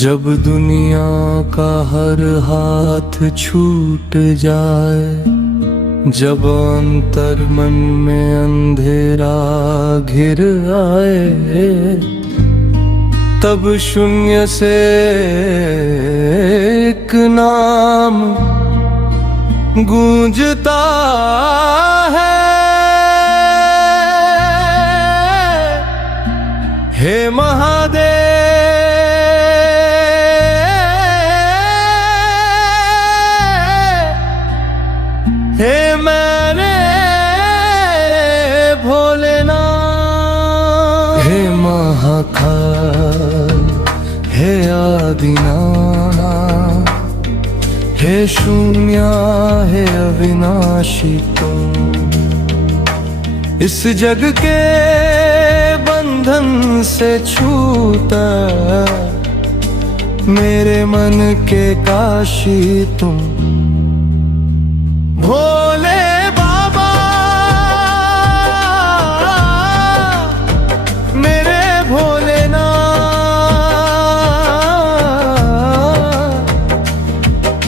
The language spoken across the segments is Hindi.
जब दुनिया का हर हाथ छूट जाए, जब अंतर मन में अंधेरा घिर आए, तब शून्य से एक नाम गूंजता है, हे महादेव। हे मैंने भोलेनाथ, हे महाकाल, हे आदिनाथ, हे शून्य, हे अविनाशी तुम। इस जग के बंधन से छूटा मेरे मन के काशी तुम। भोले बाबा मेरे भोलेनाथ,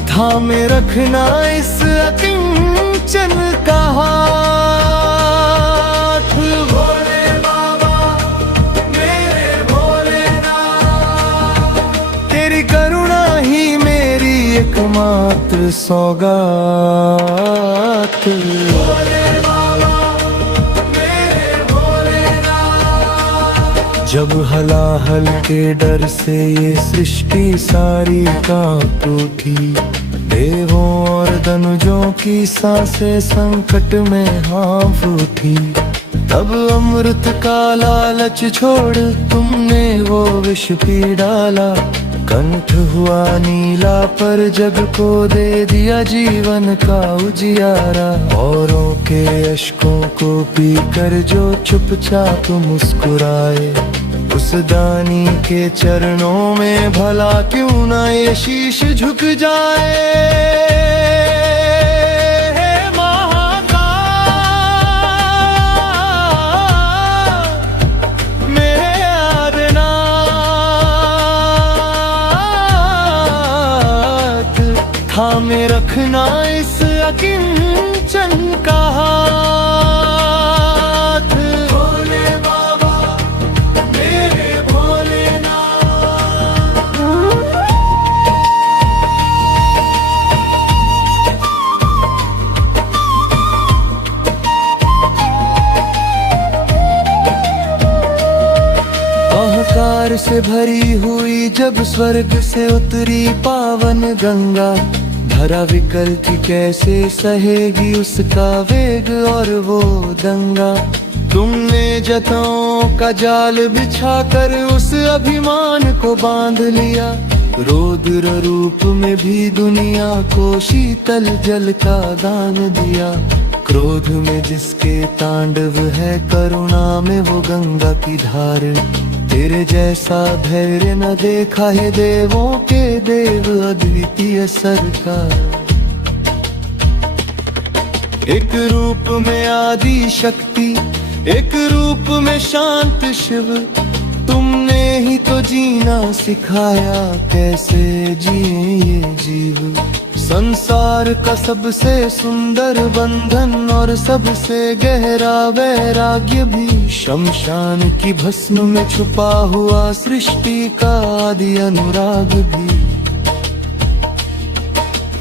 थामे रखना इस अकिंचन का हाथ। भोले बाबा मेरे भोलेनाथ, तेरी करुणा ही मेरी एकमात्र सौगात। भोले बाबा मेरे भोलेनाथ, जब हलाहल के डर से ये सृष्टि सारी कांप उठी, देवों और दनुजों की सांसें संकट में हाँफ उठी, तब अमृत का लालच छोड़ तुमने वो विष पी डाला। कंठ हुआ नीला पर जग को दे दिया जीवन का उजियारा। औरों के अश्कों को पीकर जो चुपचाप मुस्कुराए, उस दानी के चरणों में भला क्यों ना ये शीश झुक जाए। हे महाकाल मेरे आदिनाथ, थामे रखना इस अकिंचन का हाथ। भोले बाबा मेरे भोलेनाथ। अहंकार से भरी हुई जब स्वर्ग से उतरी पावन गंगा, धरा विकल की कैसे सहेगी उसका वेग और वो दंगा। तुमने जतों का जाल बिछाकर उस अभिमान को बांध लिया, रौद्र रूप में भी दुनिया को शीतल जल का दान दिया। क्रोध में जिसके तांडव है, करुणा में वो गंगा की धार। तेरे जैसा धैर्य न देखा है देवों के देव अद्वितीय सरकार। एक रूप में आदि शक्ति, एक रूप में शांत शिव, तुमने ही तो जीना सिखाया, कैसे जिए ये जीव। संसार का सबसे सुंदर बंधन और सबसे गहरा वैराग्य भी, शमशान की भस्म में छुपा हुआ सृष्टि का आदि अनुराग भी।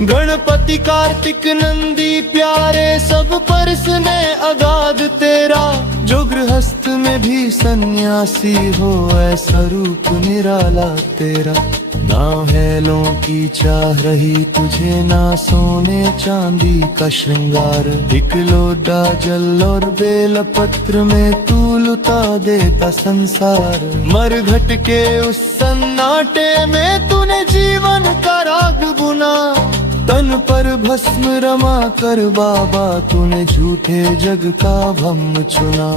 गणपति कार्तिक नंदी प्यारे सब पर स्नेह अगाध तेरा, जो गृहस्थ में भी सन्यासी हो ऐसा रूप निराला तेरा। ना हेलों की चाह रही तुझे, ना सोने चांदी का श्रृंगार, एक लोटा जल और बेल पत्र में तू लुटा देता संसार। मरघट के उस सन्नाटे में तूने जीवन का राग बुना, तन पर भस्म रमा कर बाबा तूने झूठे जग का भस्म चुना।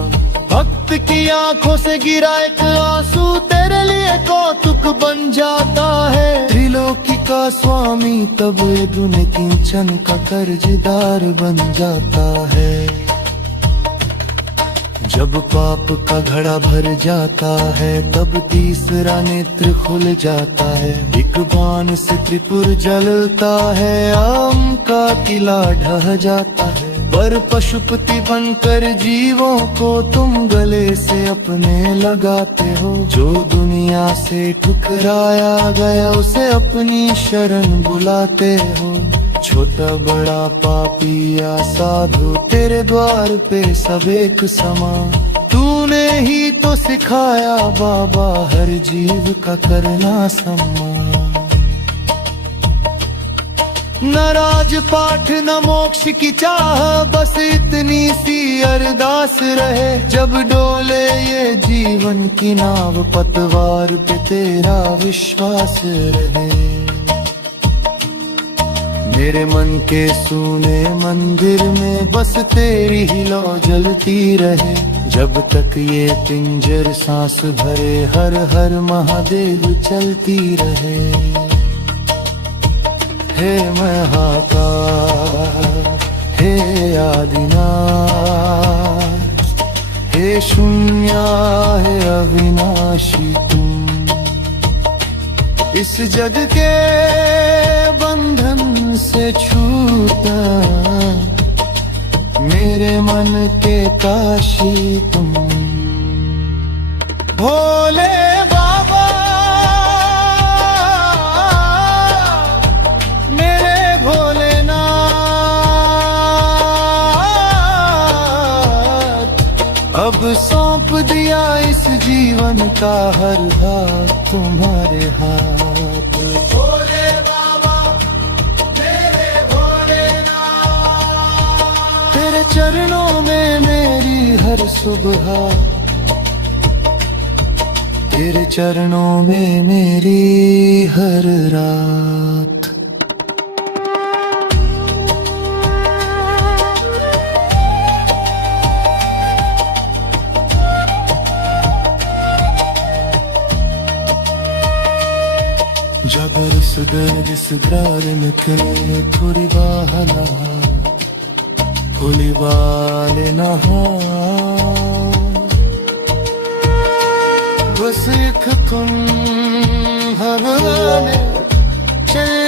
भक्त की आंखों से गिरा एक आंसू तेरे लिए कौतुक बन जाता है। त्रिलोकी का स्वामी तब ये दुनिया किंचन का कर्जदार बन जाता है। जब पाप का घड़ा भर जाता है तब तीसरा नेत्र खुल जाता है। एक बाण से त्रिपुर जलता है, आम का किला ढह जाता है। पर पशुपति बनकर जीवों को तुम गले से अपने लगाते हो। जो दुनिया से ठुकराया गया उसे अपनी शरण बुलाते हो। छोटा बड़ा पापी या साधु तेरे द्वार पे सब एक समान। तूने ही तो सिखाया बाबा हर जीव का करना सम्मान। न राजपाठ न मोक्ष की चाह, बस इतनी सी अरदास रहे। जब डोले ये जीवन की नाव, पतवार पे तेरा विश्वास रहे। मेरे मन के सूने मंदिर में बस तेरी ही लौ जलती रहे। जब तक ये पिंजर सांस भरे, हर हर महादेव चलती रहे। हे महाकाल, हे आदिनाथ, हे शून्य, हे अविनाशी तुम। इस जग के बंधन से छूटा, मेरे मन के काशी तुम। भोले बाबा मेरे भोलेनाथ, अब सौंप दिया इस जीवन का हर भाग तुम्हारे हाथ। भोले बाबा मेरे भोलेनाथ, तेरे चरणों में मेरी हर सुबह, तेरे चरणों में मेरी हर रात। जबर सुदर जिस द्वार में करे, थोड़ी बाहना खुली बाल नहा। बस एक तुम हमारे चले